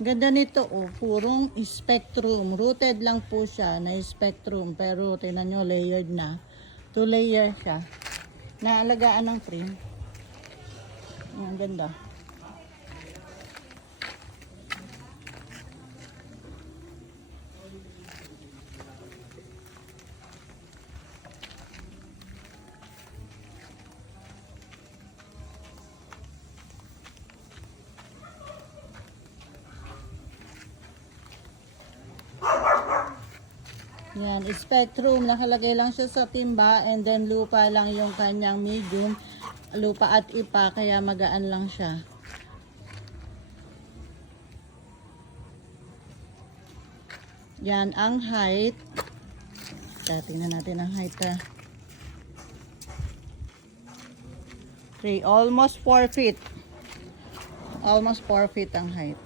Ganda nito oh, purong spectrum. Rooted lang po siya na spectrum. Pero tingnan nyo, layered na. 2 layer siya. Naalagaan ng frame. Ang ganda. Yan, spectrum. Nakalagay lang siya sa timba and then lupa lang yung kanyang medium. Lupa at ipa, kaya magaan lang siya. Yan ang height. Tingnan natin ang height ha. 3, almost 4 feet. Almost 4 feet ang height.